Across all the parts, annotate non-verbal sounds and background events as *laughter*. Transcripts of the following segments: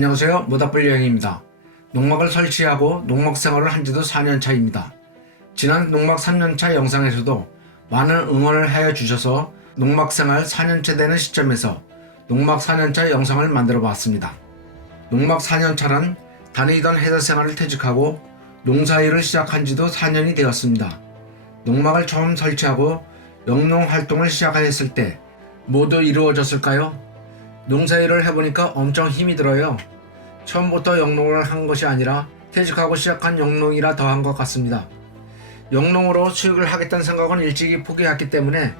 안녕하세요. 모닥불 여행입니다. 농막을 설치하고 농막 생활을 한 지도 4년 차입니다. 지난 농막 3년 차 영상에서도 많은 응원을 하여 주셔서 농막 생활 4년째 되는 시점에서 농막 4년차 영상을 만들어 봤습니다. 농막 4년차는 다니던 회사 생활을 퇴직하고 농사일을 시작한 지도 4년이 되었습니다. 농막을 처음 설치하고 영농 활동을 시작했을 때 모두 이루어졌을까요? 농사일을 해보니까 엄청 힘이 들어요. 처음부터 영농을 한 것이 아니라 퇴직하고 시작한 영농이라 더한 것 같습니다. 영농으로 수익을 하겠다는 생각은 일찍이 포기했기 때문에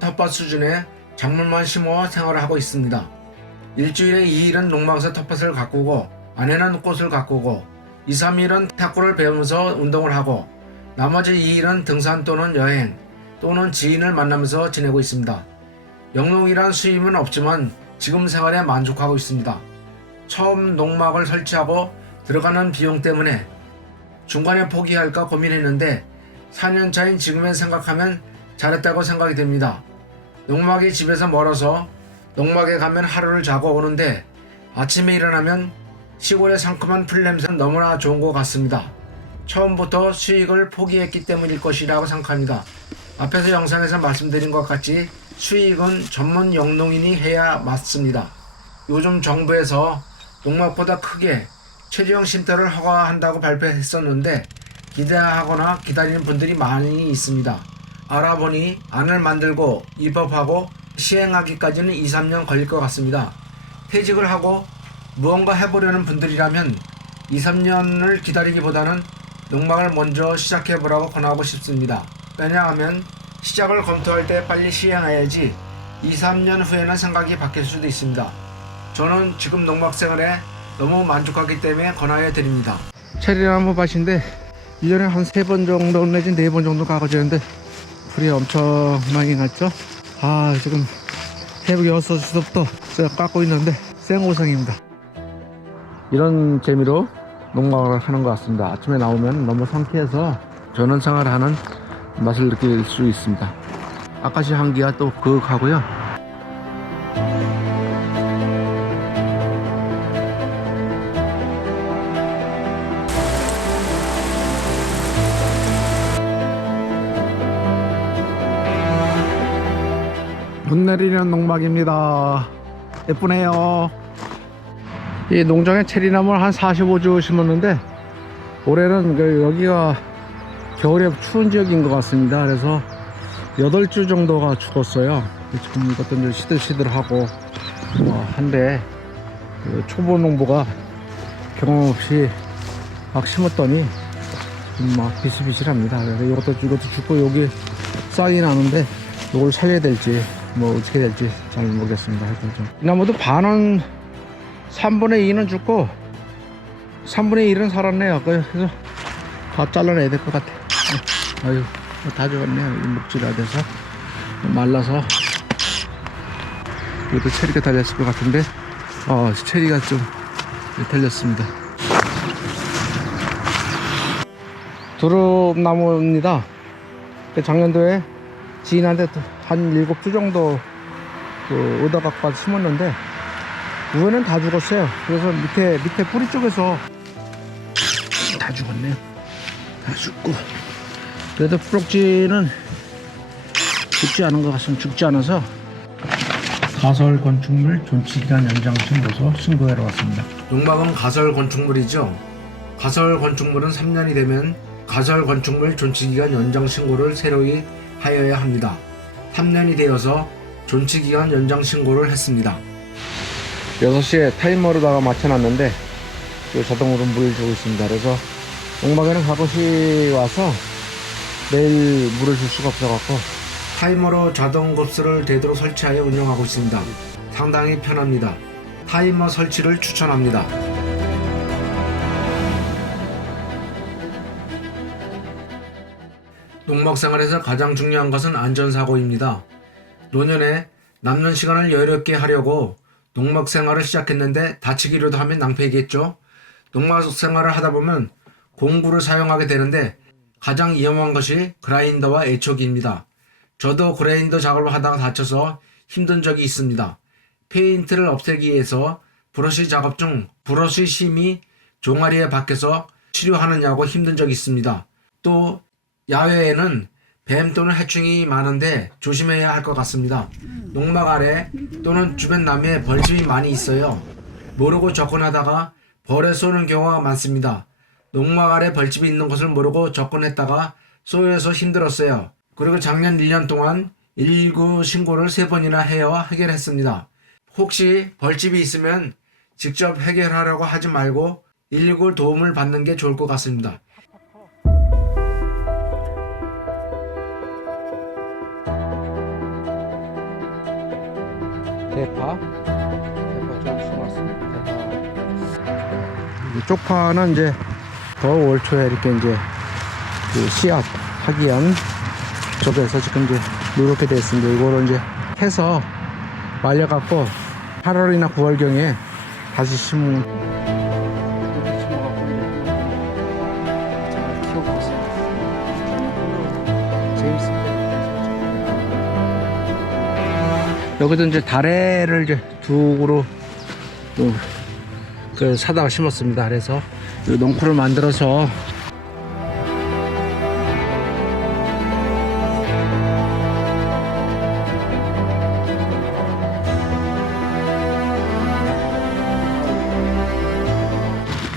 텃밭 수준의 작물만 심어 생활을 하고 있습니다. 일주일에 2일은 농막에서 텃밭을 가꾸고 아내는 꽃을 가꾸고 2, 3일은 탁구를 배우면서 운동을 하고 나머지 2일은 등산 또는 여행 또는 지인을 만나면서 지내고 있습니다. 영농이란 수입은 없지만 지금 생활에 만족하고 있습니다. 처음 농막을 설치하고 들어가는 비용 때문에 중간에 포기할까 고민했는데 4년 차인 지금에 생각하면 잘했다고 생각이 됩니다. 농막이 집에서 멀어서 농막에 가면 하루를 자고 오는데 아침에 일어나면 시골의 상큼한 풀냄새는 너무나 좋은 것 같습니다. 처음부터 수익을 포기했기 때문일 것이라고 생각합니다. 앞에서 영상에서 말씀드린 것 같이 수익은 전문 영농인이 해야 맞습니다. 요즘 정부에서 농막보다 크게 최저형 쉼터를 허가한다고 발표했었는데 기대하거나 기다리는 분들이 많이 있습니다. 알아보니 안을 만들고 입법하고 시행하기까지는 2, 3년 걸릴 것 같습니다. 퇴직을 하고 무언가 해보려는 분들이라면 2, 3년을 기다리기보다는 농막을 먼저 시작해보라고 권하고 싶습니다. 왜냐하면 시작을 검토할 때 빨리 시행해야지 2, 3년 후에는 생각이 바뀔 수도 있습니다. 저는 지금 농막 생활에 너무 만족하기 때문에 권하여 드립니다. 체리나무 밭인데 1년에 한세번 정도 내지 네번 정도 가거지는데 풀이 엄청 많이 났죠? 아 지금 새벽 6시부터 제가 깎고 있는데 생고생입니다. 이런 재미로 농막을 하는 것 같습니다. 아침에 나오면 너무 상쾌해서 전원 생활하는 맛을 느낄 수 있습니다. 아까시 향기가 또 그윽하고요. 눈 내리는 농막입니다. 예쁘네요. 이 농장에 체리나무를 한 45주 심었는데 올해는 그 여기가 겨울에 추운 지역인 것 같습니다. 그래서 8주 정도가 죽었어요. 지금 이것도 시들시들하고 어, 한데 그 초보 농부가 경험 없이 막 심었더니 막 비실비실합니다. 그래서 이것도 이것도 죽고 여기 싹이 나는데 이걸 살려야 될지 뭐 어떻게 될지 잘 모르겠습니다. 하여튼 좀. 이 나무도 반은 3분의 2는 죽고 3분의 1은 살았네요. 그래서 다 잘라내야 될 것 같아. 어, 아유, 뭐다 죽었네요. 이 목지가 돼서 말라서 이것도 체리가 달렸을 것 같은데, 어, 체리가 좀 달렸습니다. 두릅나무입니다. 그 작년도에 지인한테 한 일곱 주 정도 그 와서 심었는데 위에는 다 죽었어요. 그래서 밑에 밑에 뿌리 쪽에서 다 죽었네요. 다 죽고 그래도 프록지는 죽지 않은 것 같으면 죽지 않아서 가설 건축물 존치기간 연장 신고서 신고하러 왔습니다. 농막은 가설 건축물이죠. 가설 건축물은 3년이 되면 가설 건축물 존치기간 연장 신고를 새로이 하여야 합니다. 3년이 되어서 존치기간 연장 신고를 했습니다. 6시에 타이머로다가 맞춰놨는데 또 자동으로 물을 주고 있습니다. 그래서 농막에는 가끔씩 와서 매일 물을 줄 수가 없어갖고 타이머로 자동 급수를 되도록 설치하여 운영하고 있습니다. 상당히 편합니다. 타이머 설치를 추천합니다. 농막 생활에서 가장 중요한 것은 안전사고입니다. 노년에 남는 시간을 여유롭게 하려고 농막 생활을 시작했는데 다치기라도 하면 낭패이겠죠. 농막 생활을 하다 보면 공구를 사용하게 되는데 가장 위험한 것이 그라인더와 애초기입니다. 저도 그라인더 작업을 하다가 다쳐서 힘든 적이 있습니다. 페인트를 없애기 위해서 브러쉬 작업 중 브러쉬 심이 종아리에 박혀서 치료하느냐고 힘든 적이 있습니다. 또 야외에는 뱀 또는 해충이 많은데 조심해야 할 것 같습니다. 농막 아래 또는 주변 나무에 벌집이 많이 있어요. 모르고 접근하다가 벌에 쏘는 경우가 많습니다. 농막 아래 벌집이 있는 것을 모르고 접근했다가 쏘여서 힘들었어요. 그리고 작년 1년 동안 119 신고를 3번이나 해야 해결했습니다. 혹시 벌집이 있으면 직접 해결하려고 하지 말고 119 도움을 받는 게 좋을 것 같습니다. 대파, 대파 좀 심었습니다. 대파. 쪽파는 이제 더올 초에 이렇게 이제 그 씨앗 하기 위한 쪽에서 지금 이제 이렇게 됐습니다. 이거를 이제 해서 말려갖고 8월이나 9월경에 다시 심으 여기도 이제 다래를 이제 두 그루 또그 사다가 심었습니다. 그래서 이 농구를 만들어서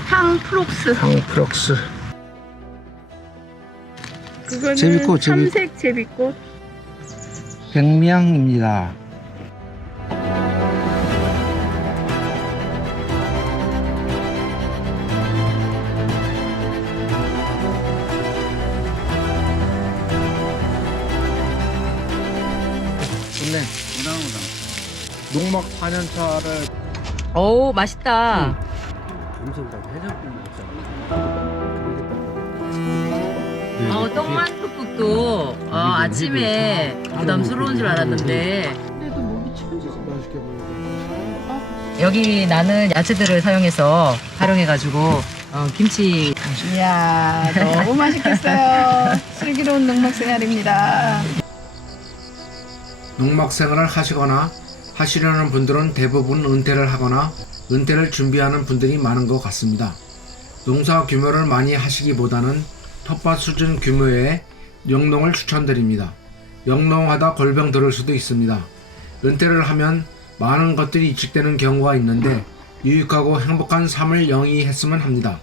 항프록스 황프럭스 그거는 제비꽃, 제비- 삼색 제비꽃 백명입니다. 농막 4년차를 오 맛있다. 어 떡만둣국도 어, 아침에 부담스러운 줄 알았는데. 맛있게 보이고. 여기 나는 야채들을 사용해서 활용해가지고 어, 김치. 이야 너무 맛있겠어요. *laughs* 슬기로운 농막 생활입니다. 농막 생활을 하시거나 하시려는 분들은 대부분 은퇴를 하거나 은퇴를 준비하는 분들이 많은 것 같습니다. 농사 규모를 많이 하시기보다는 텃밭 수준 규모의 영농을 추천드립니다. 영농하다 골병 들을 수도 있습니다. 은퇴를 하면 많은 것들이 이직되는 경우가 있는데 유익하고 행복한 삶을 영위했으면 합니다.